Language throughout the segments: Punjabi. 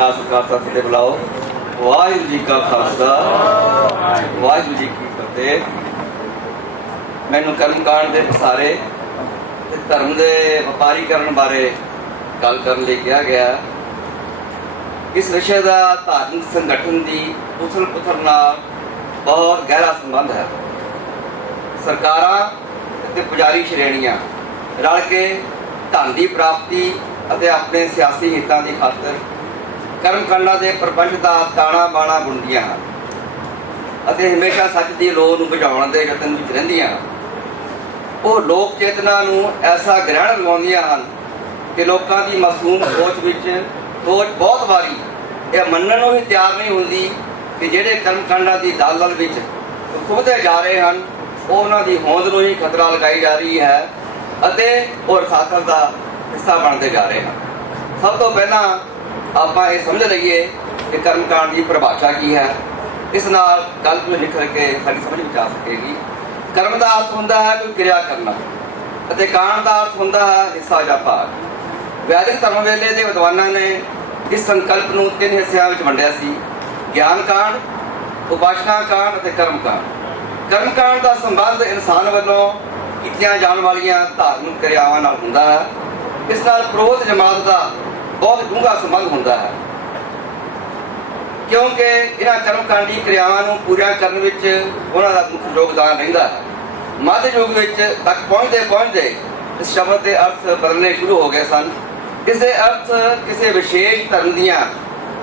ਅਕਾਲ ਸਰਕਾਰ ਸਾਹਿਬ ਤੇ ਬੁਲਾਓ। ਵਾਹਿਗੁਰੂ ਜੀ ਕਾ ਖਾਲਸਾ। ਵਾਹਿਗੁਰੂ ਜੀ ਕੀ ਫਤਿਹ। ਮੈਨੂੰ ਕਰਮਕਾਂਡ ਦੇ ਪਸਾਰੇ ਤੇ ਧਰਮ ਦੇ ਵਪਾਰੀ ਕਰਨ ਬਾਰੇ ਗੱਲ ਕਰਨ ਲਈ ਕਿਹਾ ਗਿਆ। ਇਸ ਵਿਸ਼ੇ ਦਾ ਧਾਰਮਿਕ ਸੰਗਠਨ ਦੀ ਉਥਲ ਪੁਥਲ ਨਾਲ ਬਹੁਤ ਗਹਿਰਾ ਸੰਬੰਧ ਹੈ। ਸਰਕਾਰਾਂ ਅਤੇ ਪੁਜਾਰੀ ਸ਼੍ਰੇਣੀਆਂ ਰਲ ਕੇ ਧਨ ਦੀ ਪ੍ਰਾਪਤੀ ਅਤੇ ਆਪਣੇ ਸਿਆਸੀ ਹਿੱਤਾਂ ਦੀ ਖਾਤਰ ਕਰਮ ਕਾਂਡਾਂ ਦੇ ਪ੍ਰਬੰਧ ਦਾ ਤਾਣਾ ਬਾਣਾ ਬੁਣਦੀਆਂ ਹਨ ਅਤੇ ਹਮੇਸ਼ਾ ਸੱਚ ਦੀ ਲੋੜ ਨੂੰ ਬੁਝਾਉਣ ਦੇ ਯਤਨ ਵਿੱਚ ਰਹਿੰਦੀਆਂ। ਹਨ ਉਹ ਲੋਕ ਚੇਤਨਾ ਨੂੰ ਐਸਾ ਗ੍ਰਹਿਣ ਲਗਾਉਂਦੀਆਂ ਹਨ ਕਿ ਲੋਕਾਂ ਦੀ ਮਾਸੂਮ ਸੋਚ ਵਿੱਚ ਸੋਚ ਬਹੁਤ ਵਾਰੀ ਇਹ ਮੰਨਣ ਨੂੰ ਹੀ ਤਿਆਰ ਨਹੀਂ ਹੁੰਦੀ ਕਿ ਜਿਹੜੇ ਕਰਮਕਾਂਡਾਂ ਦੀ ਦਲਦਲ ਵਿੱਚ ਖੁਬਦੇ ਜਾ ਰਹੇ ਹਨ, ਉਹ ਉਹਨਾਂ ਦੀ ਹੋਂਦ ਨੂੰ ਹੀ ਖਤਰਾ ਲਗਾਈ ਜਾ ਰਹੀ ਹੈ ਅਤੇ ਉਹ ਰਸਾਤਲ ਦਾ ਹਿੱਸਾ ਬਣਦੇ ਜਾ ਰਹੇ ਹਨ। ਸਭ ਤੋਂ ਪਹਿਲਾਂ ਆਪਾਂ ਇਹ ਸਮਝ ਲਈਏ ਕਿ ਕਰਮ ਕਾਂਡ ਦੀ ਪਰਿਭਾਸ਼ਾ ਕੀ ਹੈ। ਇਸ ਨਾਲ ਗੱਲ ਨੂੰ ਨਿਖਰ ਕੇ ਸਾਡੀ ਸਮਝ ਵਿੱਚ ਆ ਸਕੇਗੀ। ਕਰਮ ਦਾ ਅਰਥ ਹੁੰਦਾ ਹੈ ਕੋਈ ਕਿਰਿਆ ਕਰਨਾ ਅਤੇ ਕਾਂਡ ਦਾ ਅਰਥ ਹੁੰਦਾ ਹੈ ਹਿੱਸਾ ਜਾਂ ਭਾਗ। ਵੈਦਿਕ ਧਰਮ ਵੇਲੇ ਦੇ ਵਿਦਵਾਨਾਂ ਨੇ ਇਸ ਸੰਕਲਪ ਨੂੰ ਤਿੰਨ ਹਿੱਸਿਆਂ ਵਿੱਚ ਵੰਡਿਆ ਸੀ। ਗਿਆਨ ਕਾਂਡ ਉਪਾਸ਼ਨਾ ਕਾਂਡ ਅਤੇ ਕਰਮ ਕਾਂਡ ਕਰਮ ਕਾਂਡ ਦਾ ਸੰਬੰਧ ਇਨਸਾਨ ਵੱਲੋਂ ਕੀਤੀਆਂ ਜਾਣ ਵਾਲੀਆਂ ਧਾਰਮਿਕ ਕਿਰਿਆਵਾਂ ਨਾਲ ਹੁੰਦਾ ਹੈ। ਇਸ ਨਾਲ ਪ੍ਰੋਧ ਜਮਾਤ ਦਾ ਬਹੁਤ ਡੂੰਘਾ ਸੰਬੰਧ ਹੁੰਦਾ ਹੈ। ਕਿਉਂਕਿ ਇਹਨਾਂ ਕਰਮਕਾਂਡੀ ਕਿਰਿਆਵਾਂ ਨੂੰ ਪੂਰਾ ਕਰਨ ਵਿੱਚ ਉਹਨਾਂ ਦਾ ਮੁੱਖ ਯੋਗਦਾਨ ਰਹਿੰਦਾ ਹੈ। ਮੱਧ ਯੁੱਗ ਵਿੱਚ ਤੱਕ ਪਹੁੰਚਦੇ ਪਹੁੰਚਦੇ ਇਸ ਸ਼ਬਦ ਦੇ ਅਰਥ ਬਦਲਣੇ ਸ਼ੁਰੂ ਹੋ ਗਏ ਸਨ। ਇਸ ਦੇ ਅਰਥ ਕਿਸੇ ਵਿਸ਼ੇਸ਼ ਧਰਮ ਦੀਆਂ,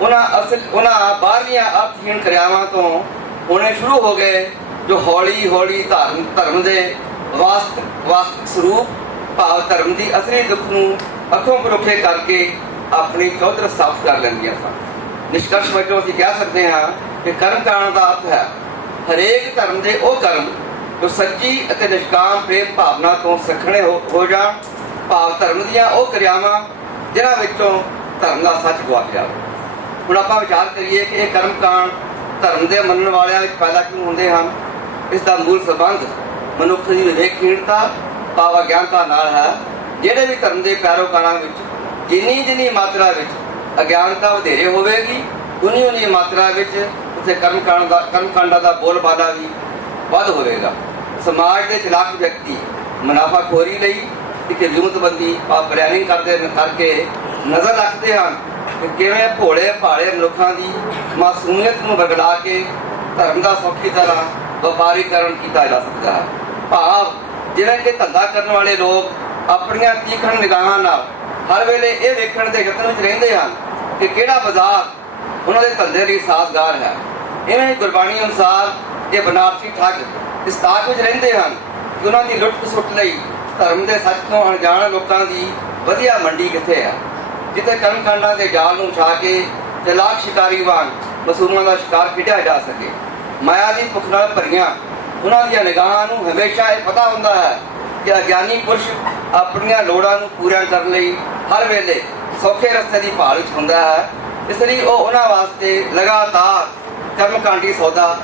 ਉਹਨਾਂ ਅਸਲ ਉਹਨਾਂ ਬਾਹਰਲੀਆਂ ਅਰਥਹੀਣ ਕਿਰਿਆਵਾਂ ਤੋਂ ਹੋਣੇ ਸ਼ੁਰੂ ਹੋ ਗਏ, ਜੋ ਹੌਲੀ ਹੌਲੀ ਧਰਮ ਧਰਮ ਦੇ ਵਾਸਤਵ ਵਾਸਤਵਿਕ ਸਰੂਪ, ਭਾਵ ਧਰਮ ਦੀ ਅਸਲੀ ਦੁੱਖ ਨੂੰ ਅੱਖੋਂ ਪਰੋਖੇ ਕਰਕੇ ਆਪਣੀ ਚੌਧਰ ਸਾਫ਼ ਕਰ ਲੈਂਦੀਆਂ ਸਨ। ਨਿਸ਼ਕਰਸ਼ ਵਜੋਂ ਅਸੀਂ ਕਹਿ ਸਕਦੇ ਹਾਂ ਕਿ ਕਰਮ ਕਾਂਡ ਦਾ ਅਰਥ ਹੈ, ਹਰੇਕ ਧਰਮ ਦੇ ਉਹ ਕਰਮ ਜੋ ਸੱਚੀ ਅਤੇ ਨਿਸ਼ਕਾਮ ਪ੍ਰੇਮ ਭਾਵਨਾ ਤੋਂ ਸਖਣੇ ਹੋ ਹੋ ਜਾਣ, ਭਾਵ ਧਰਮ ਦੀਆਂ ਉਹ ਕਿਰਿਆਵਾਂ ਜਿਨ੍ਹਾਂ ਵਿੱਚੋਂ ਧਰਮ ਦਾ ਸੱਚ ਗਵਾਚ ਜਾਵੇ। ਹੁਣ ਆਪਾਂ ਵਿਚਾਰ ਕਰੀਏ ਕਿ ਇਹ ਕਰਮ ਕਾਂਡ ਧਰਮ ਦੇ ਮੰਨਣ ਵਾਲਿਆਂ ਵਿੱਚ ਪੈਦਾ ਕਿਉਂ ਹੁੰਦੇ ਹਨ? ਇਸ ਦਾ ਮੂਲ ਸੰਬੰਧ ਮਨੁੱਖ ਦੀ ਵਿਵੇਕਹੀਣਤਾ ਭਾਵ ਅਗਿਆਨਤਾ ਨਾਲ ਹੈ। ਜਿਹੜੇ ਵੀ ਧਰਮ ਦੇ ਪੈਰੋਕਾਰਾਂ ਵਿੱਚ ਜਿੰਨੀ ਜਿੰਨੀ ਮਾਤਰਾ ਵਿੱਚ ਅਗਿਆਨਤਾ ਵਧੇਰੇ ਹੋਵੇਗੀ, ਉਨੀ ਉਨੀ ਮਾਤਰਾ ਵਿੱਚ ਉਥੇ ਕਰਮ ਕਾਂਡ ਦਾ ਕਰਮ ਕਾਂਡਾਂ ਦਾ ਬੋਲਬਾਲਾ ਵੀ ਵੱਧ ਹੋਵੇਗਾ। ਸਮਾਜ ਦੇ ਚਲਾਕ ਵਿਅਕਤੀ ਮੁਨਾਫਾਖੋਰੀ ਲਈ ਇੱਕ ਵਿਉਂਤਬੰਦੀ ਆ ਪਲੈਨਿੰਗ ਕਰਦੇ ਕਰਕੇ ਨਜ਼ਰ ਰੱਖਦੇ ਹਨ ਕਿ ਕਿਵੇਂ ਭੋਲੇ ਭਾਲੇ ਮਨੁੱਖਾਂ ਦੀ ਮਾਸੂਮੀਅਤ ਨੂੰ ਬਗੜਾ ਕੇ ਧਰਮ ਦਾ ਸੌਖੀ ਤਰ੍ਹਾਂ ਵਪਾਰੀਕਰਨ ਕੀਤਾ ਜਾ ਸਕਦਾ ਹੈ। ਭਾਵ ਜਿਵੇਂ ਕਿ ਧੰਦਾ ਕਰਨ ਵਾਲੇ ਲੋਕ ਆਪਣੀਆਂ ਤੀਖਣ ਨਿਗਾਹਾਂ ਨਾਲ ਹਰ ਵੇਲੇ ਇਹ ਵੇਖਣ ਦੇ ਯਤਨ ਵਿੱਚ ਰਹਿੰਦੇ ਹਨ ਕਿ ਕਿਹੜਾ ਬਾਜ਼ਾਰ ਉਹਨਾਂ ਦੇ ਧੰਦੇ ਲਈ ਸਾਜ਼ਗਾਰ ਹੈ। ਇਵੇਂ ਗੁਰਬਾਣੀ ਅਨੁਸਾਰ ਇਹ ਬਨਾਰਸੀ ਠੱਗ ਇਸ ਤਾਕ ਵਿੱਚ ਰਹਿੰਦੇ ਹਨ ਕਿ ਉਹਨਾਂ ਦੀ ਲੁੱਟ ਖਸੁੱਟ ਲਈ ਧਰਮ ਦੇ ਸੱਚ ਤੋਂ ਅਣਜਾਣ ਲੋਕਾਂ ਦੀ ਵਧੀਆ ਮੰਡੀ ਕਿੱਥੇ ਹੈ ਜਿੱਥੇ ਕਰਮਕਾਂਡਾਂ ਦੇ ਜਾਲ ਨੂੰ ਉਛਾ ਕੇ ਤੇ ਲਾਖ ਸ਼ਿਕਾਰੀ ਵਾਂਗ ਮਸੂਮਾਂ ਦਾ ਸ਼ਿਕਾਰ ਖਿੱਚਿਆ ਜਾ ਸਕੇ। ਮਾਇਆ ਦੀ ਭੁੱਖ ਨਾਲ ਭਰੀਆਂ ਉਹਨਾਂ ਦੀਆਂ ਨਿਗਾਹਾਂ ਨੂੰ ਹਮੇਸ਼ਾ ਇਹ ਪਤਾ ਹੁੰਦਾ ਹੈ ਕਿ ਅਗਿਆਨੀ ਪੁਰਸ਼ ਆਪਣੀਆਂ ਲੋੜਾਂ ਨੂੰ ਪੂਰਾ ਕਰਨ ਲਈ ਹਰ ਵੇਲੇ ਸੌਖੇ ਰਸਤੇ ਦੀ ਭਾਲ ਵਿੱਚ ਹੁੰਦਾ ਹੈ। ਇਸ ਲਈ ਉਹ ਉਹਨਾਂ ਵਾਸਤੇ ਲਗਾਤਾਰ ਕਰਮਕਾਂਡੀ ਸੌਦਾ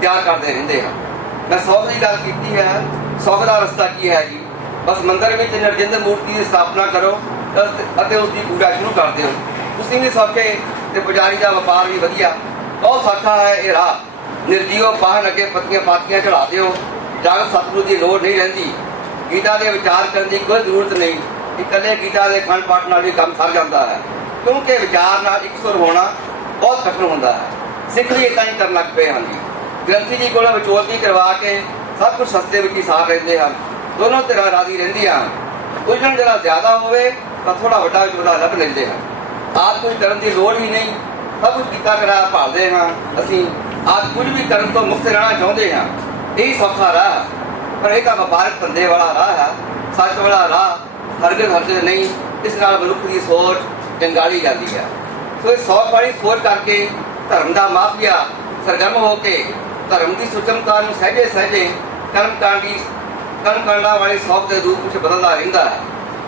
ਤਿਆਰ ਕਰਦੇ ਰਹਿੰਦੇ ਹਨ। ਮੈਂ ਸੌਖ ਦੀ ਗੱਲ ਕੀਤੀ ਹੈ। ਸੌਖ ਦਾ ਰਸਤਾ ਕੀ ਹੈ ਜੀ? ਬਸ ਮੰਦਰ ਵਿੱਚ ਨਰਜਿੰਦਰ ਮੂਰਤੀ ਦੀ ਸਥਾਪਨਾ ਕਰੋ ਅਤੇ- ਅਤੇ ਉਸ ਦੀ ਪੂਜਾ ਸ਼ੁਰੂ ਕਰ ਦਿਓ। ਤੁਸੀਂ ਵੀ ਸੌਖੇ ਤੇ ਪੁਜਾਰੀ ਦਾ ਵਪਾਰ ਵੀ ਵਧੀਆ। ਬਹੁਤ ਸੌਖਾ ਹੈ ਇਹ ਰਾਹ। ਨਿਰਜੀਓ ਪਾਹਨ ਅੱਗੇ ਪੱਤੀਆਂ ਪਾਤੀਆਂ ਚੜਾ ਦਿਓ। ਜਗ ਸਤਿਗੁਰੂ ਦੀ ਲੋੜ ਨਹੀਂ ਰਹਿੰਦੀ। ਗੀਤਾ ਦੇ ਵਿਚਾਰ ਕਰਨ ਦੀ ਕੋਈ ਜ਼ਰੂਰਤ ਨਹੀਂ। ਇਕੱਲੇ ਗੀਤਾ ਦੇ ਖੰਡ ਪਾਠ ਨਾਲ ਵੀ ਕੰਮ ਸਰ ਜਾਂਦਾ ਹੈ। ਕਿਉਂਕਿ ਵਿਚਾਰ ਨਾਲ ਇਕਸੁਰ ਹੋਣਾ ਬਹੁਤ ਕਠਿਨ ਹੁੰਦਾ ਹੈ। ਸਿੱਖ ਵੀ ਇਦਾਂ ਹੀ ਕਰਨ ਲੱਗ ਪਏ ਹਨ ਗ੍ਰੰਥੀ ਜੀ ਕੋਲੋਂ ਵਿਚੋਲਗੀ ਕਰਵਾ ਕੇ ਸਭ ਕੁਝ ਸਸਤੇ ਵਿੱਚ ਹੀ ਸਾਰ ਰਹਿੰਦੇ ਹਨ। ਦੋਨੋਂ ਧਿਰਾਂ ਰਾਜ਼ੀ ਰਹਿੰਦੀਆਂ ਉਲਝਣ ਜਰਾ ਜ਼ਿਆਦਾ ਹੋਵੇ ਤਾਂ ਥੋੜਾ ਵੱਡਾ ਵਿਚੋਲਾ ਲੱਭ ਲੈਂਦੇ ਹਨ। ਆਪ ਕੁਝ ਕਰਨ ਦੀ ਲੋੜ ਹੀ ਨਹੀਂ। ਸਭ ਕੁਝ ਕੀਤਾ ਕਰਾਇਆ ਭਾਲਦੇ ਹਾਂ। ਅਸੀਂ ਆਪ ਕੁਝ ਵੀ ਕਰਨ ਤੋਂ ਮੁਕਤ ਰਹਿਣਾ ਚਾਹੁੰਦੇ ਹਾਂ। ਇਹੀ ਸੌਖਾ ਰਾਹ। ਹੈ। ਪਰ ਇਹ ਤਾਂ ਵਪਾਰਕ ਧੰਦੇ ਵਾਲਾ ਰਾਹ ਹੈ। ਸੱਚ ਵਾਲਾ ਰਾਹ। ਹਰਗਿਜ਼ ਹਰਗਿਜ਼ ਨਹੀਂ, ਇਸ ਨਾਲ ਮਨੁੱਖ ਦੀ ਸੋਚ ਜੰਗਾਲੀ ਜਾਂਦੀ ਹੈ ਸੋ ਇਹ ਸੌਖ ਵਾਲੀ ਸੋਚ ਕਰਕੇ ਧਰਮ ਦਾ ਮਾਫੀਆ ਸਰਗਰਮ ਹੋ ਕੇ ਧਰਮ ਦੀ ਸੁਚਮਤਾ ਨੂੰ ਸਹਜੇ ਸਹਜੇ ਕਰਮ ਕਾਂਡੀ ਕਰਮ ਕਾਂਡਾਂ ਵਾਲੀ ਸੌਖ ਦੇ ਰੂਪ ਵਿੱਚ ਬਦਲਦਾ ਰਹਿੰਦਾ ਹੈ।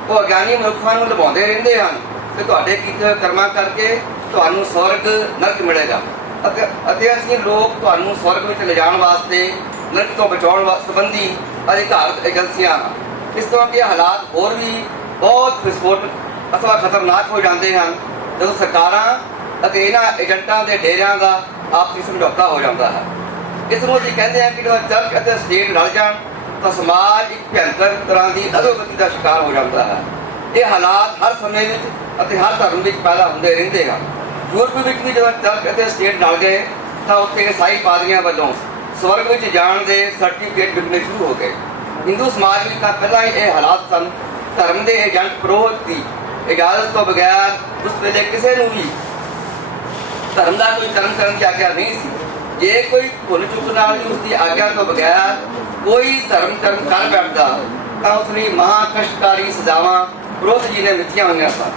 ਉਹ ਅਗਿਆਨੀ ਮਨੁੱਖਾਂ ਨੂੰ ਲਵਾਉਂਦੇ ਰਹਿੰਦੇ ਹਨ ਕਿ ਤੁਹਾਡੇ ਕੀਤੇ ਕਰਮਾਂ ਕਰਕੇ ਤੁਹਾਨੂੰ ਸਵਰਗ ਨਰਕ ਮਿਲੇਗਾ। ਅਤੇ ਅਸੀਂ ਲੋਕ ਤੁਹਾਨੂੰ ਸਵਰਗ ਵਿੱਚ ਲਿਜਾਣ ਵਾਸਤੇ ਨਰਕ ਤੋਂ ਬਚਾਉਣ ਵਾ- ਸੰਬੰਧੀ ਅਧਿਕਾਰਤ ਏਜੰਸੀਆਂ ਹਨ ਇਸ ਤਰ੍ਹਾਂ ਦੇ ਹਾਲਾਤ ਹੋਰ ਵੀ ਬਹੁਤ ਵਿਸਫੋਟ ਅਥਵਾ ਖਤਰਨਾਕ ਹੋ ਜਾਂਦੇ ਹਨ, ਜਦੋਂ ਸਰਕਾਰਾਂ ਅਤੇ ਇਹਨਾਂ ਏਜੰਟਾਂ ਦੇ ਡੇਰਿਆਂ ਦਾ ਆਪਸੀ ਸਮਝੌਤਾ ਹੋ ਜਾਂਦਾ ਹੈ। ਇਸ ਨੂੰ ਅਸੀਂ ਕਹਿੰਦੇ ਹਾਂ ਕਿ ਜਦੋਂ ਚਰਚ ਅਤੇ ਸਟੇਟ ਰਲ ਜਾਣ, ਤਾਂ ਸਮਾਜ ਇੱਕ ਭਿਅੰਕਰ ਤਰ੍ਹਾਂ ਦੀ ਅਧੋਗਤੀ ਦਾ ਸ਼ਿਕਾਰ ਹੋ ਜਾਂਦਾ ਹੈ। ਇਹ ਹਾਲਾਤ ਹਰ ਸਮੇਂ ਵਿੱਚ ਅਤੇ ਹਰ ਧਰਮ ਵਿੱਚ ਪੈਦਾ ਹੁੰਦੇ ਰਹਿੰਦੇ ਹਨ। ਯੂਰਪ ਵਿੱਚ ਵੀ ਜਦੋਂ ਚਰਚ ਅਤੇ ਸਟੇਟ ਰਲ ਗਏ, ਤਾਂ ਉੱਥੇ ਈਸਾਈ ਪਾਦਰੀਆਂ ਵੱਲੋਂ ਸਵਰਗ ਵਿੱਚ ਜਾਣ ਦੇ ਸਰਟੀਫਿਕੇਟ ਵਿਕਣੇ ਸ਼ੁਰੂ ਹੋ ਗਏ। ਹਿੰਦੂ ਸਮਾਜ ਵਿੱਚ ਤਾਂ ਪਹਿਲਾਂ ਹੀ ਇਹ ਹਾਲਾਤ ਸਨ, ਧਰਮ ਦੇ ਏਜੰਟ ਪ੍ਰੋਹਤ ਦੀ ਇਜਾਜ਼ਤ ਤੋਂ ਬਗੈਰ ਉਸ ਵੇਲੇ ਕਿਸੇ ਨੂੰ ਵੀ ਧਰਮ ਦਾ ਕੋਈ ਧਰਮ ਕਰਨ ਦੀ ਆਗਿਆ ਨਹੀਂ ਸੀ। ਜੇ ਕੋਈ ਭੁੱਲ ਚੁੱਕ ਨਾਲ ਉਸ ਦੀ ਆਗਿਆ ਤੋਂ ਬਗੈਰ ਕੋਈ ਧਰਮ ਕਰਮ ਕਰ ਬੈਠਦਾ, ਤਾਂ ਉਸ ਲਈ ਮਹਾ ਕਸ਼ਟਕਾਰੀ ਸਜ਼ਾਵਾਂ ਪ੍ਰੋਧ ਜੀ ਨੇ ਮਿੱਥੀਆਂ ਹੋਈਆਂ ਸਨ।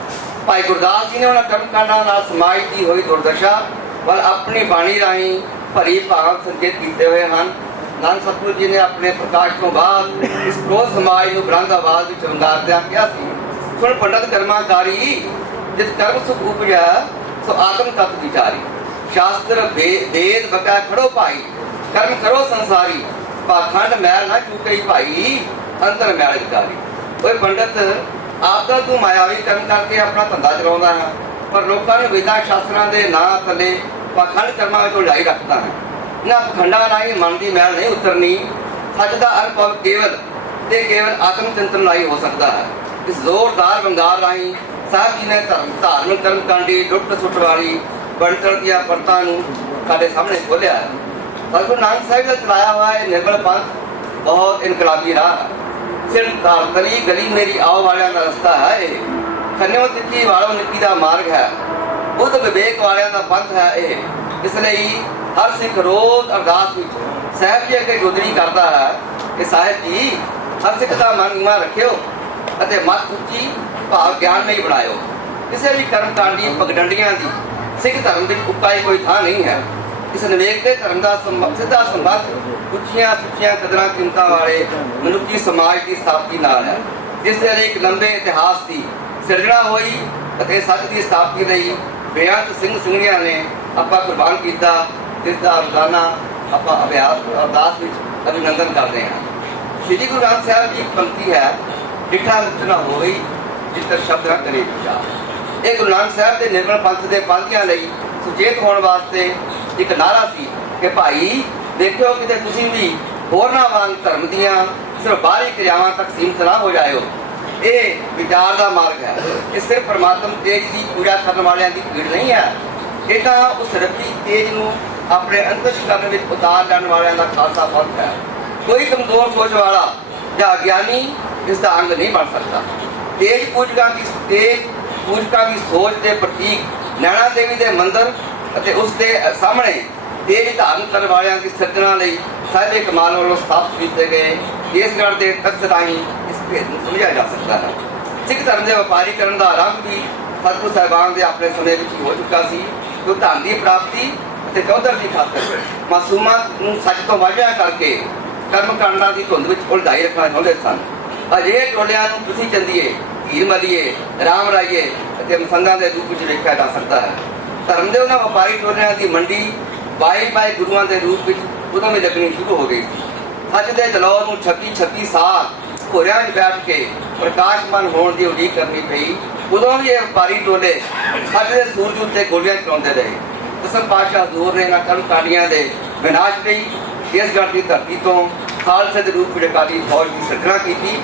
ਭਾਈ ਗੁਰਦਾਸ ਜੀ ਨੇ ਉਹਨਾਂ ਕਰਮ ਕਾਂਡਾਂ ਨਾਲ ਸਮਾਜ ਦੀ ਹੋਈ ਦੁਰਦਸ਼ਾ ਵੱਲ ਆਪਣੀ ਬਾਣੀ ਰਾਹੀਂ ਭਰੀ ਭਾਵ ਸੰਕੇਤ ਕੀਤੇ ਹੋਏ ਹਨ। ਨਾਨਕ ਸਤਿਗੁਰੂ ਜੀ ਨੇ ਆਪਣੇ ਪ੍ਰਕਾਸ਼ ਤੋਂ ਬਾਅਦ ਇਸ ਪ੍ਰੋਧ ਸਮਾਜ ਨੂੰ ਬੁਲੰਦ ਆਵਾਜ਼ ਵਿੱਚ ਵੰਗਾਰਦਿਆਂ ਕਿਹਾ ਸੀ। ਸੁਣ ਪੰਡਤ ਕਰਮਾਕਾਰੀ ਜਿਤ ਕਰਮ ਸੁਖ ਉਪਜਾ, ਸੋ ਆਤਮ ਤਤ ਵਿਚਾਰੀ। ਸ਼ਾਸਤਰ ਵੇਦ ਬਕਾ ਖੜੋ ਭਾਈ, ਕਰਮ ਕਰੋ ਸੰਸਾਰੀ, ਪਾਖੰਡ ਮੈਲ ਨਾ ਚੁਕਈ ਭਾਈ ਅੰਤਰ ਮੈਲ ਵਿਚਾਰੀ ਓਏ ਪੰਡਤ, ਆਪ ਤਾਂ ਤੂੰ ਮਾਇਆਵੀ ਕਰਮ ਕਰਕੇ ਆਪਣਾ ਧੰਦਾ ਚਲਾਉਂਦਾ ਹੈ, ਪਰ ਲੋਕਾਂ ਨੂੰ ਵੇਦਾਂ ਸ਼ਾਸਤਰਾਂ ਦੇ ਨਾਂ ਥੱਲੇ ਪਾਖੰਡ ਕਰਮਾਂ ਵਿੱਚ ਉਲਝਾਈ ਰੱਖਦਾ ਹੈ। ਨਾ ਖੰਡਾ ਰਾਹੀਂ ਮਨ ਦੀ ਮੈਲ ਨਹੀਂ ਉਤਰਨੀ। ਸੱਚ ਦਾ ਅਨੁਭਵ ਕੇਵਲ ਤੇ ਕੇਵਲ ਆਤਮ ਚਿੰਤਨ ਰਾਹੀਂ ਹੋ ਸਕਦਾ ਹੈ। ਇਸ ਜ਼ੋਰਦਾਰ ਵੰਗਾਰ ਰਾਹੀਂ ਸਾਹਿਬ ਜੀ ਨੇ ਧਰਮ, ਧਾਰਮਿਕ ਕਰਮ ਕਾਂਡੀ ਲੁੱਟ ਸੁੱਟ ਵਾਲੀ ਬਣਤਰ ਦੀਆਂ ਪਰਤਾਂ ਨੂੰ ਸਾਡੇ ਸਾਹਮਣੇ ਖੋਲਿਆ ਹੈ। ਸਤਿਗੁਰੂ ਨਾਨਕ ਸਾਹਿਬ ਦਾ ਚਲਾਇਆ ਹੋਇਆ ਇਹ ਨਿਰਮਲ ਪੰਥ ਬਹੁਤ ਇਨਕਲਾਬੀ ਰਾਹ ਸਿਰਫ ਧਾਰਤਲੀ ਗਲੀ ਮੇਰੀ ਆਓ ਵਾਲਿਆਂ ਦਾ ਰਸਤਾ ਹੈ ਇਹ। ਖੰਨਿਓ ਤਿੱਖੀ ਵਾਲੋ ਨਿੱਕੀ ਦਾ ਮਾਰਗ ਹੈ। ਬੁੱਧ ਵਿਵੇਕ ਵਾਲਿਆਂ ਦਾ ਪੰਥ ਹੈ ਇਹ। ਇਸ ਲਈ ਹਰ ਸਿੱਖ ਰੋਜ਼ ਅਰਦਾਸ ਵਿੱਚ ਸਾਹਿਬ ਜੀ ਅੱਗੇ ਗੁਦਰੀ ਕਰਦਾ ਹੈ ਕਿ ਸਾਹਿਬ ਜੀ, ਹਰ ਸਿੱਖ ਦਾ ਮਨ ਨੀਵਾਂ ਰੱਖਿਓ ਅਤੇ ਮਤ ਉੱਚੀ ਭਾਵ ਗਿਆਨ ਨਹੀਂ ਬਣਾਇਓ। ਕਿਸੇ ਵੀ ਕਰਮ ਕਾਂਡੀ ਪਗਡੰਡੀਆਂ ਦੀ ਸਿੱਖ ਧਰਮ ਵਿੱਚ ਉਪਾਈ ਕੋਈ ਥਾਂ ਨਹੀਂ ਹੈ। ਇਸ ਨਿਵੇਕ ਦੇ ਧਰਮ ਦਾ ਸੰਬ- ਸਿੱਧਾ ਸੰਬੰਧ ਉੱਚੀਆਂ ਸੁੱਚੀਆਂ ਕਦਰਾਂ ਕੀਮਤਾਂ ਵਾਲੇ ਮਨੁੱਖੀ ਸਮਾਜ ਦੀ ਸਥਾਪਤੀ ਨਾਲ ਹੈ। ਜਿਸ ਦੇ ਇੱਕ ਲੰਬੇ ਇਤਿਹਾਸ ਦੀ ਸਿਰਜਣਾ ਹੋਈ ਅਤੇ ਸੱਚ ਦੀ ਸਥਾਪਤੀ ਲਈ ਬੇਅੰਤ ਸਿੰਘ ਸਿੰਘੀਆਂ ਨੇ ਆਪਾਂ ਕੁਰਬਾਨ ਕੀਤਾ। ਇਸ ਦਾ ਰੋਜ਼ਾਨਾ ਆਪਾਂ ਅਭਿਆਸ, ਅਰਦਾਸ ਵਿੱਚ ਅਭਿਨੰਦਨ ਕਰਦੇ ਹਾਂ। ਸ੍ਰੀ ਗੁਰੂ ਗ੍ਰੰਥ ਸਾਹਿਬ ਦੀ ਇੱਕ ਪੰਕਤੀ ਹੈ, ਡਿਠਾ ਵਿੱਚ ਨਾ ਹੋਈ ਜਿੱਤਰ ਸ਼ਬਦ ਨਾ ਕਰੇ ਵਿਚਾਰ ਇਹ ਗੁਰੂ ਨਾਨਕ ਸਾਹਿਬ ਦੇ ਨਿਰਮਲ ਪੰਥ ਦੇ ਪਾਲਕੀਆਂ ਲਈ ਸੁਚੇਤ ਹੋਣ ਵਾਸਤੇ ਇੱਕ ਨਾਰਾ ਸੀ ਕਿ ਭਾਈ, ਦੇਖਿਓ ਕਿਤੇ ਤੁਸੀਂ ਵੀ ਹੋਰਨਾਂ ਵਾਂਗ ਧਰਮ ਦੀਆਂ ਸਿਰਫ ਬਾਹਰੀ ਕਿਰਿਆਵਾਂ ਤੱਕ ਸੀਮਤ ਨਾ ਹੋ ਜਾਇਓ। ਇਹ ਵਿਚਾਰ ਦਾ ਮਾਰਗ ਹੈ ਇਹ ਸਿਰਫ ਪਰਮਾਤਮਾ ਤੇਜ ਦੀ ਪੂਜਾ ਕਰਨ ਵਾਲਿਆਂ ਦੀ ਭੀੜ ਨਹੀਂ ਹੈ। ਇਹ ਤਾਂ ਉਸ ਰੱਬੀ ਤੇਜ ਨੂੰ ਆਪਣੇ ਅੰਤਸ਼ ਵਿੱਚ ਉਤਾਰ ਲੈਣ ਵਾਲਿਆਂ ਦਾ ਖਾਲਸਾ ਪੰਥ ਹੈ। ਕੋਈ ਕਮਜ਼ੋਰ ਸੋਚ ਵਾਲਾ ਜਾਂ ਅਗਿਆਨੀ ਇਸ ਦਾ ਅੰਗ ਨਹੀਂ ਬਣ ਸਕਦਾ। ਤੇਜ ਪੂਜਕਾਂ ਦੀ ਤੇਜ ਪੂਜਕਾਂ ਦੀ ਸੋਚ ਦੇ ਪ੍ਰਤੀਕ ਨੈਣਾ ਦੇਵੀ ਦੇ ਮੰਦਿਰ ਅਤੇ ਉਸ ਦੇ ਸਾਹਮਣੇ ਤੇਜ ਧਾਰਨ ਕਰਨ ਵਾਲਿਆਂ ਦੀ ਸਿਰਜਣਾ ਲਈ ਸਾਹਿਬੇ ਕਮਾਲ ਵੱਲੋਂ ਸਥਾਪਿਤ ਕੀਤੇ ਗਏ ਕੇਸਗੜ੍ਹ ਦੇ ਤਖਤ ਰਾਹੀਂ ਇਸ ਭੇਦ ਨੂੰ ਸਮਝਿਆ ਜਾ ਸਕਦਾ ਹੈ। ਸਿੱਖ ਧਰਮ ਦੇ ਵਪਾਰੀਕਰਨ ਦਾ ਆਰੰਭ ਵੀ ਸਤਿਗੁਰ ਸਾਹਿਬਾਨ ਦੇ ਆਪਣੇ ਸਮੇਂ ਵਿੱਚ ਹੋ ਚੁੱਕਾ ਸੀ। ਜੋ ਧਨ ਦੀ ਪ੍ਰਾਪਤੀ ਅਤੇ ਚੌਧਰ ਦੀ ਖਾਤਰ ਮਾਸੂਮਾਂ ਨੂੰ ਸੱਚ ਤੋਂ ਵਾਝਿਆ ਕਰਕੇ ਕਰਮ ਕਾਂਡਾਂ ਦੀ ਧੁੰਦ ਵਿੱਚ ਉਲਝਾਈ ਰੱਖਣਾ ਚਾਹੁੰਦੇ ਸਨ। ਅਜੇ ਟੋਲਿਆਂ ਨੂੰ ਤੁਸੀਂ ਚੰਦੀਏ ਧੀਰ ਮਲੀਏ ਰਾਮ ਰਾਈਏ ਅਤੇ ਮਸੰਦਾਂ ਦੇ ਰੂਪ ਵਿੱਚ ਵੇਖਿਆ ਜਾ ਸਕਦਾ ਹੈ। ਧਰਮ ਦੇ ਉਹਨਾਂ ਵਪਾਰੀ ਟੋਲਿਆਂ ਦੀ ਮੰਡੀ ਬਾਈ ਬਾਈ ਗੁਰੂਆਂ ਦੇ ਰੂਪ ਵਿੱਚ ਉਦੋਂ ਵੀ ਲੱਗਣੀ ਸ਼ੁਰੂ ਹੋ ਗਈ ਸੀ। ਸੱਚ ਦੇ ਜਲੌਰ ਨੂੰ 36 36 ਸਾਲ ਘੋੜਿਆਂ ਵਿੱਚ ਬੈਠ ਕੇ ਪ੍ਰਕਾਸ਼ਮਾਨ ਹੋਣ ਦੀ ਉਡੀਕ ਕਰਨੀ ਪਈ। ਉਦੋਂ ਵੀ ਇਹ ਵਪਾਰੀ ਟੋਲੇ ਸੱਚ ਦੇ ਸੂਰਜ ਉੱਤੇ ਗੋਲੀਆਂ ਚਲਾਉਂਦੇ ਰਹੇ। ਦਸਮ ਪਾਤਸ਼ਾਹ ਜ਼ੋਰ ਨੇ ਇਹਨਾਂ ਕਰਮ ਕਾਂਡੀਆਂ ਦੇ ਵਿਨਾਸ਼ ਲਈ ਇਸ ਗੱਲ ਦੀ ਧਰਤੀ ਤੋਂ ਖਾਲਸੇ ਦੇ ਰੂਪ ਵਿੱਚ ਕਾਲੀ ਫੌਜ ਦੀ ਸਿਰਜਣਾ ਕੀਤੀ।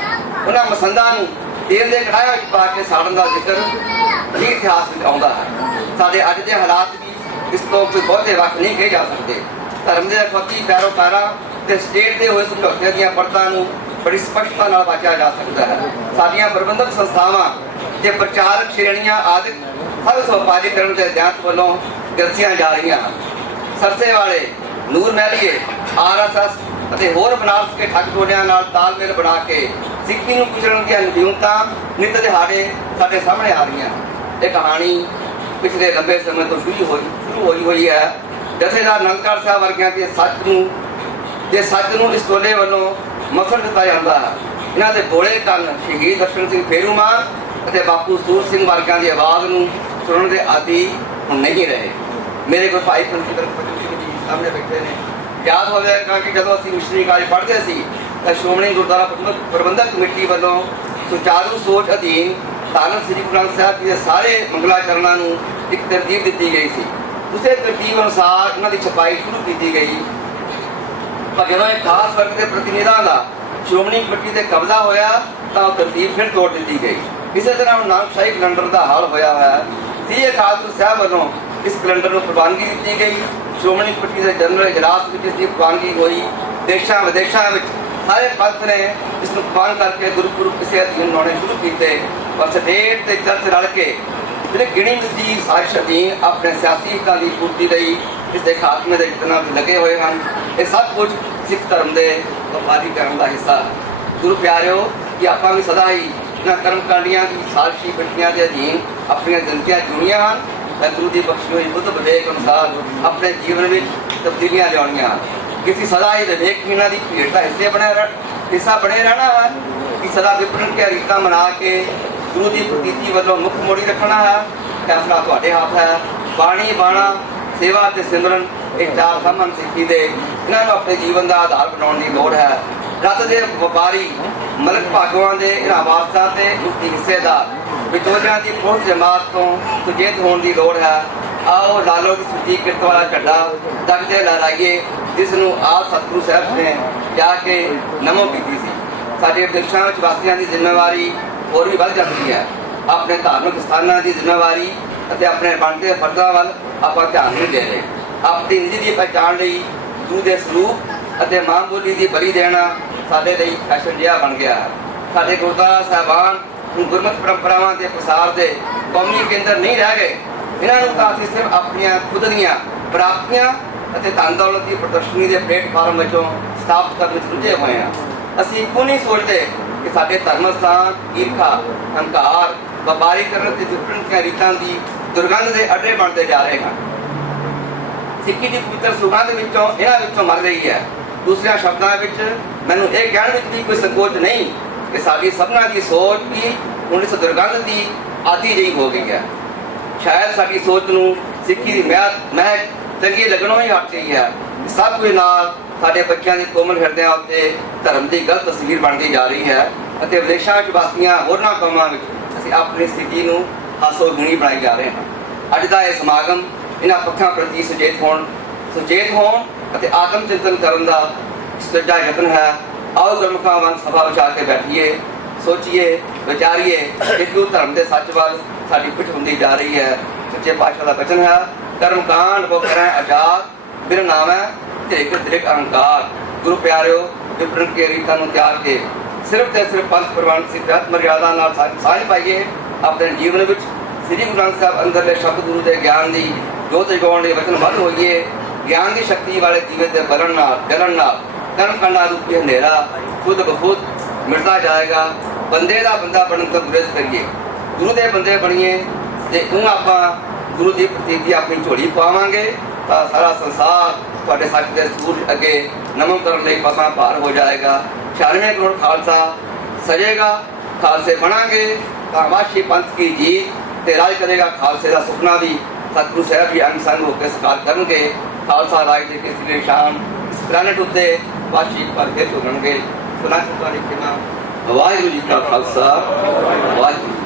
ਉਹਨਾਂ ਮਸੰਦਾਂ ਨੂੰ ਤੇਲ ਦੇ ਕੜਾਇਆ ਵਿੱਚ ਪਾ ਕੇ ਸਾੜਨ ਦਾ ਜ਼ਿਕਰ ਵੀ ਇਤਿਹਾਸ ਵਿੱਚ ਆਉਂਦਾ ਹੈ। ਸਾਡੇ ਅੱਜ ਦੇ ਹਾਲਾਤ ਵੀ ਇਸ ਤੋਂ ਕੋਈ ਬਹੁਤੇ ਵੱਖ ਨਹੀਂ ਕਹੇ ਜਾ ਸਕਦੇ। ਧਰਮ ਦੇ ਅਖੌਤੀ ਪੈਰੋਕਾਰਾਂ ਤੇ ਸਟੇਟ ਦੇ ਹੋਏ ਸਮਝੌਤਿਆਂ ਦੀਆਂ ਪਰਤਾਂ ਨੂੰ ਬੜੀ ਸਪਸ਼ਟਤਾ ਨਾਲ ਵਾਚਿਆ ਜਾ ਸਕਦਾ ਹੈ। ਸਾਡੀਆਂ ਪ੍ਰਬੰਧਕ ਸੰਸਥਾਵਾਂ ਤੇ ਪ੍ਰਚਾਰਕ ਸ਼੍ਰੇਣੀਆਂ ਆਦਿ ਹਰ ਵਪਾਰੀਕਰਨ ਦੇ ਅਧਿਆਤ ਵੱਲੋਂ ਦੱਸੀਆਂ ਜਾ ਰਹੀਆਂ। ਹਨ ਸਰਸੇ ਵਾਲੇ, ਨੂਰ ਮਹਿਲੀਏ ਆਰਐਸਐਸ ਅਤੇ ਹੋਰ ਬਨਾਰਸ ਕੇ ਠੱਗ ਟੋਲਿਆਂ ਨਾਲ ਤਾਲਮੇਲ ਬਣਾ ਕੇ ਸਿੱਖੀ ਨੂੰ ਕੁਚਲਣ ਦੀਆਂ ਨਿਯੁਕਤਾਂ ਨਿਤ ਦਿਹਾੜੇ ਸਾਡੇ ਸਾਹਮਣੇ ਆ ਰਹੀਆਂ। ਇਹ ਕਹਾਣੀ ਪਿਛਲੇ ਲੰਬੇ ਸਮੇਂ ਤੋਂ ਸ਼ੁਰੂ ਹੋਈ ਸ਼ੁਰੂ ਹੋਈ ਹੋਈ ਹੈ। ਜਥੇਦਾਰ ਨੰਦਕਾਰ ਸਾਹਿਬ ਵਰਗਿਆਂ ਦੇ ਸੱਚ ਨੂੰ ਜੇ ਸੱਚ ਨੂੰ ਇਸ ਟੋਲੇ ਵੱਲੋਂ ਮਸਲ ਦਿੱਤਾ ਜਾਂਦਾ ਹੈ। ਇਹਨਾਂ ਦੇ ਬੋਲੇ ਕੰਨ ਸ਼ਹੀਦ ਦਰਸ਼ਨ ਸਿੰਘ ਫੇਰੂਮਾਨ ਅਤੇ ਬਾਪੂ ਸੂਰ ਸਿੰਘ ਵਰਗਿਆਂ ਦੀ ਆਵਾਜ਼ ਨੂੰ ਸੁਣਨ ਦੇ ਆਦੀ ਹੁਣ ਨਹੀਂ ਰਹੇ। ਮੇਰੇ ਕੋਲ ਭਾਈ ਪ੍ਰਿੰਸੀਪਲ ਪਟੇਲ ਜੀ ਸਾਹਮਣੇ ਬੈਠੇ ਨੇ। ਯਾਦ ਹੋਵੇਗਾ ਕਿ ਜਦੋਂ ਅਸੀਂ ਮਿਸ਼ਨਰੀ ਕਾਲਜ ਪੜ੍ਹਦੇ ਸੀ, ਤਾਂ ਸ਼੍ਰੋਮਣੀ ਗੁਰਦੁਆਰਾ ਪ੍ਰਬੰਧਕ- ਕਮੇਟੀ ਵੱਲੋਂ ਸੁਚਾਰੂ ਸੋਚ ਅਧੀਨ ਧੰਨ ਸ੍ਰੀ ਗੁਰੂ ਗ੍ਰੰਥ ਸਾਹਿਬ ਜੀ ਦੇ ਸਾਰੇ ਮੰਗਲਾਚਰਨਾਂ ਨੂੰ ਇੱਕ ਤਰਤੀਬ ਦਿੱਤੀ ਗਈ ਸੀ। ਉਸੇ ਤਰਤੀਬ ਅਨੁਸਾਰ ਇਹਨਾਂ ਦੀ ਛਪਾਈ ਸ਼ੁਰੂ ਕੀਤੀ ਗਈ। ਪਰ ਜਦੋਂ ਇਹ ਖਾਸ ਵਰਗ ਦੇ ਪ੍ਰਤੀਨਿਧਾਂ ਦਾ ਸ਼੍ਰੋਮਣੀ ਕਮੇਟੀ ਤੇ ਕਬਜ਼ਾ ਹੋਇਆ, ਤਾਂ ਉਹ ਤਰਤੀਬ ਫਿਰ ਤੋੜ ਦਿੱਤੀ ਗਈ। ਇਸੇ ਤਰ੍ਹਾਂ ਹੁਣ ਨਾਨਕਸ਼ਾਹੀ ਕੈਲੰਡਰ ਦਾ ਹਾਲ ਹੋਇਆ ਹੋਇਆ ਹੈ। ਸੀ ਅਕਾਲ ਤਖਤ ਸਾਹਿਬ ਵੱਲੋਂ ਇਸ ਕੈਲੰਡਰ ਨੂੰ ਪ੍ਰਵਾਨਗੀ ਦਿੱਤੀ ਗਈ। ਸ਼੍ਰੋਮਣੀ ਕਮੇਟੀ ਦੇ ਜਨਰਲ ਇਜਲਾਸ ਵਿੱਚ ਇਸ ਦੀ ਪ੍ਰਵਾਨਗੀ ਹੋਈ। ਦੇਸ਼ਾਂ ਵਿਦੇਸ਼ਾਂ ਵਿੱਚ ਸਾਰੇ ਪੰਥ ਨੇ ਇਸ ਨੂੰ ਪ੍ਰਵਾਨ ਕਰਕੇ ਗੁਰਪੁਰਬ ਕਿਸੇ ਅਧੀਨ ਮਨਾਉਣੇ ਸ਼ੁਰੂ ਕੀਤੇ। ਪਰ ਸਟੇਟ ਤੇ ਚਰਚ ਰਲ ਕੇ ਜਿਹੜੇ ਗਿਣੀ ਮਿੱਤੀ ਸਾਜ਼ਿਸ਼ ਅਧੀਨ ਆਪਣੇ ਸਿਆਸੀ ਹਿੱਤਾਂ ਦੀ ਪੂਰਤੀ ਲਈ ਇਸ ਦੇ ਖਾਤਮੇ ਦੇ ਯਤਨਾਂ ਵਿੱਚ ਲੱਗੇ ਹੋਏ ਹਨ। ਇਹ ਸਭ ਕੁਝ ਸਿੱਖ ਧਰਮ ਦੇ ਵਪਾਰੀ ਕਰਨ ਦਾ ਹਿੱਸਾ। ਹੈ ਗੁਰੂ ਪਿਆਰਿਓ, ਕਿ ਆਪਾਂ ਵੀ ਸਦਾ ਹੀ ਇਹਨਾਂ ਕਰਮਕਾਂਡੀਆਂ ਦੀ ਸਾਜ਼ਿਸ਼ੀ ਬਿਰਤੀਆਂ ਦੇ ਅਧੀਨ ਆਪਣੀਆਂ ਜ਼ਿੰਦਗੀਆਂ ਜੁੜੀਆਂ ਹਨ। ਤੇ ਗੁਰੂ ਦੀ ਬਖਸ਼ੀ ਹੋਈ, ਬੁੱਧ ਵਿਵੇਕ ਅਨੁਸਾਰ ਆਪਣੇ ਜੀਵਨ ਵਿੱਚ ਤਬਦੀਲੀਆਂ ਲਿਆਉਣੀਆਂ। ਹਨ ਸਦਾ ਹੀ ਵਿਵੇਕ ਇਹਨਾਂ ਦੀ ਭੇਟ ਦਾ ਹਿੱਸੇ ਬਣੇ ਰਹਿ, ਹਿੱਸਾ ਬਣੇ ਰਹਿਣਾ ਹੈ। ਕਿ ਸਦਾ ਵਿਪਰਨ ਕੇ ਰੀਤਾਂ ਮਨਾ ਕੇ ਗੁਰੂ ਦੀ ਪ੍ਰਤੀਤੀ ਵੱਲੋਂ ਮੁੱਖ ਮੋੜੀ ਰੱਖਣਾ ਹੈ। ਫੈਸਲਾ ਤੁਹਾਡੇ ਹੱਥ ਹੈ। ਬਾਣੀ, ਬਾਣਾ, ਸੇਵਾ ਤੇ ਸਿਮਰਨ ਇਹ ਚਾਰ ਸੰਬੰਧ, ਸਿੱਖੀ ਦੇ ਇਹਨਾਂ ਨੂੰ ਆਪਣੇ ਜੀਵਨ ਦਾ ਆਧਾਰ ਬਣਾਉਣ ਦੀ ਲੋੜ ਹੈ। ਰੱਤ ਦੇ ਵਪਾਰੀ, ਮਲਕ ਭਾਗਵਾਨ ਦੇ ਇਹਨਾਂ ਵਾਰਸਾਂ ਤੇ ਉਸ ਦੀ ਹਿੱਸੇਦਾਰ ਵਿਚੋਲਿਆਂ ਦੀ ਪੁਲਿਸ ਜਮਾਤ ਤੋਂ ਸੁਚੇਤ ਹੋਣ ਦੀ ਲੋੜ ਹੈ। ਆਓ ਲਾਲੋ ਦੀ ਸੁੱਚੀ ਕਿਰਤ ਵਾਲਾ ਝੰਡਾ ਤਖਤੇ ਲਹਿਰਾਈਏ ਜਿਸ ਨੂੰ ਆਪ ਸਤਿਗੁਰੂ ਸਾਹਿਬ ਨੇ ਜਾ ਕੇ ਨਮੋ ਕੀਤੀ ਸੀ। ਸਾਡੇ ਦੇਸ਼ਾਂ ਵਿੱਚ ਵਾਸੀਆਂ ਦੀ ਜ਼ਿੰਮੇਵਾਰੀ ਹੋਰ ਵੀ ਵੱਧ ਜਾਂਦੀ ਹੈ। ਆਪਣੇ ਧਾਰਮਿਕ ਸਥਾਨਾਂ ਦੀ ਜ਼ਿੰਮੇਵਾਰੀ ਅਤੇ ਆਪਣੇ ਬਣਦੇ ਫਰਜ਼ਾਂ ਵੱਲ ਆਪਾਂ ਧਿਆਨ ਨਹੀਂ ਦੇ ਰਹੇ। ਆਪਣੀ ਨਿੱਜੀ ਦੀ ਪਛਾਣ ਲਈ ਗੁਰੂ ਦੇ ਸਰੂਪ ਅਤੇ ਮਾਂ ਬੋਲੀ ਦੀ ਬਲੀ ਦੇਣਾ ਸਾਡੇ ਲਈ ਫੈਸ਼ਨ ਜਿਹਾ ਬਣ ਗਿਆ ਹੈ। ਸਾਡੇ ਗੁਰਦੁਆਰਾ ਸਾਹਿਬਾਨ ਗੁਰਮਤ ਪਰੰਪਰਾਵਾਂ ਦੇ ਪ੍ਰਸਾਰ ਦੇ ਕੌਮੀ ਕੇਂਦਰ ਨਹੀਂ ਰਹਿ ਗਏ, ਇਹਨਾਂ ਨੂੰ ਤਾਂ ਅਸੀਂ ਸਿਰਫ ਆਪਣੀਆਂ ਖੁਦ ਦੀਆਂ ਪ੍ਰਾਪਤੀਆਂ ਅਤੇ ਧਨ ਦੀ ਪ੍ਰਦਰਸ਼ਨੀ ਦੇ ਪਲੇਟਫਾਰਮ ਵਿੱਚੋਂ ਸਥਾਪਿਤ ਕਰਨ ਵਿੱਚ ਰੁੱਝੇ ਹੋਏ ਹਾਂ। ਅਸੀਂ ਇੱਕੋ ਨਹੀਂ ਸੋਚਦੇ ਕਿ ਸਾਡੇ ਧਰਮ ਸਥਾਨ ਈਰਖਾ, ਹੰਕਾਰ, ਵਪਾਰੀਕਰਨ ਤੇ ਵਿਪਰਨ ਦੀਆਂ ਰੀਤਾਂ ਦੀ ਦੁਰਗੰਧ ਦੇ ਅੱਡੇ ਬਣਦੇ ਜਾ ਰਹੇ ਹਨ। ਸਿੱਖੀ ਦੀ ਪਵਿੱਤਰ ਸੁਗੰਧ ਵਿੱਚੋਂ, ਇਹਨਾਂ ਵਿੱਚੋਂ ਮਰ ਰਹੀ ਹੈ। ਦੂਸਰਿਆਂ ਸ਼ਬਦਾਂ ਵਿੱਚ ਮੈਨੂੰ ਇਹ ਕਹਿਣ ਵਿੱਚ ਵੀ ਕੋਈ ਸੰਕੋਚ ਨਹੀਂ ਕਿ ਸਾਡੀ ਸਭਨਾ ਦੀ ਸੋਚ ਵੀ ਹੁਣ ਇਸ ਦੁਰਗੰਧ ਦੀ ਆਦੀ ਜਿਹੀ ਹੋ ਗਈ ਹੈ। ਸ਼ਾਇਦ ਸਾਡੀ ਸੋਚ ਨੂੰ ਸਿੱਖੀ ਦੀ ਮਹਿਕ ਮਹਿਕ ਚੰਗੀ ਲੱਗਣੋਂ ਹੀ ਹਟ ਗਈ ਹੈ। ਸਭ ਕੁਝ ਨਾਲ ਸਾਡੇ ਬੱਚਿਆਂ ਦੇ ਕੋਮਲ ਹਿਰਦਿਆਂ ਉੱਤੇ ਧਰਮ ਦੀ ਗਲਤ ਤਸਵੀਰ ਬਣਦੀ ਜਾ ਰਹੀ ਹੈ ਅਤੇ ਵਿਦੇਸ਼ਾਂ ਵਿੱਚ ਵਸਦੀਆਂ ਹੋਰਨਾਂ ਕੌਮਾਂ ਵਿੱਚ ਅਸੀਂ ਆਪਣੀ ਸਥਿਤੀ ਨੂੰ ਹਾਸੋ ਗੁਣੀ ਬਣਾਈ ਜਾ ਰਹੇ ਹਾਂ। ਅੱਜ ਦਾ ਇਹ ਸਮਾਗਮ ਇਹਨਾਂ ਪੱਖਾਂ ਪ੍ਰਤੀ ਸੁਚੇਤ ਹੋਣ ਸੁਚੇਤ ਹੋਣ ਅਤੇ ਆਤਮ ਚਿੰਤਨ ਕਰਨ ਦਾ ਸੱਚਾ ਯਤਨ ਹੈ। ਆਓ ਗੁਰਮੁਖਾਂ ਵਾਂਗ ਸਭਾ ਵਿਚਾਰ ਕੇ ਬੈਠੀਏ, ਸੋਚੀਏ, ਵਿਚਾਰੀਏ ਕਿ ਗੁਰੂ ਧਰਮ ਦੇ ਸੱਚ ਵੱਲ ਸਾਡੀ ਪਿੱਠ ਹੁੰਦੀ ਜਾ ਰਹੀ ਹੈ। ਸੱਚੇ ਪਾਤਸ਼ਾਹ ਦਾ ਬਚਨ ਹੈ, ਕਰਮ ਕਾਂਡ ਕੋ ਕਰੈ ਆਜ਼ਾਦ, ਬਿਨ ਨਾਮ ਹੈ ਤੇਰੇ ਤੇਰੇ ਅਹੰਕਾਰ। ਗੁਰੂ ਪਿਆਰਿਓ ਵਿਪਰਨ ਕੇ ਰੀਤਾਂ ਨੂੰ ਤਿਆਗ ਕੇ ਸਿਰਫ ਤੇ ਸਿਰਫ ਪੰਥ ਪ੍ਰਵਾਨ ਸਿੱਧਾਂਤ ਮਰਿਆਦਾ ਨਾਲ ਸਾਂਝ ਪਾਈਏ। ਆਪਣੇ ਜੀਵਨ ਵਿੱਚ ਸ੍ਰੀ ਗੁਰੂ ਗ੍ਰੰਥ ਸਾਹਿਬ ਅੰਦਰਲੇ ਸ਼ਬਦ ਗੁਰੂ ਦੇ ਗਿਆਨ ਦੀ ਜੋਤ ਜਗਾਉਣ ਦੇ ਵਚਨ ਵੱਧ ਹੋਈਏ। ਗਿਆਨ ਦੀ ਸ਼ਕਤੀ ਵਾਲੇ ਦੀਵੇ ਦੇ ਬਲਣ ਨਾਲ, ਜਲਣ ਨਾਲ ਕਰਮ ਕੰਡਾ ਰੂਪੀ ਹਨੇਰਾ ਖੁਦ ਬਖੁਦ ਮਿਟਦਾ ਜਾਏਗਾ, ਬੰਦੇ ਦਾ ਬੰਦਾ ਬਣਨ ਤੋਂ ਗੁਰੇਜ਼ ਕਰੀਏ। ਗੁਰੂ ਦੇ ਬੰਦੇ ਬਣੀਏ ਤੇ ਉਹ ਆਪਾਂ ਗੁਰੂ ਦੀ ਪ੍ਰਤੀਤੀ ਆਪਣੀ ਝੋਲੀ ਪਾਵਾਂਗੇ ਤਾਂ ਸਾਰਾ ਸੰਸਾਰ ਤੁਹਾਡੇ ਸੱਚ ਦੇ ਸੂਰਜ ਅੱਗੇ ਨਮਨ ਕਰਨ ਲਈ ਪਸਾਂ ਭਾਰ ਹੋ ਜਾਏਗਾ। 96 ਕਰੋੜ ਖਾਲਸਾ ਸਜੇਗਾ, ਖਾਲਸੇ ਬਣਾਂਗੇ, ਤਾਂ ਵਾਸ਼ੀ ਪੰਥ ਕੀ ਜੀਤ ਤੇ ਰਾਜ ਕਰੇਗਾ ਖਾਲਸੇ ਦਾ ਸੁਪਨਾ ਵੀ। ਸਤਿਗੁਰੂ ਸਾਹਿਬ ਜੀ ਅੰਗ ਸੰਗ ਹੋ ਕੇ ਸਕਾਰ ਕਰਨਗੇ। ਖਾਲਸਾ ਰਾਜ ਦੇ ਕਿਸੇ ਨਿਸ਼ਾਨ। ਇਸ ਉੱਤੇ ਵਾਸ਼ੀ ਪਰ ਕੇ ਤੁਰਨਗੇ ਸੁਣਾ ਚੁੱਕਾ ਲਿਖਣਾ ਵਾਹਿਗੁਰੂ ਜੀ ਕਾ ਖਾਲਸਾ ਵਾਹਿਗੁਰੂ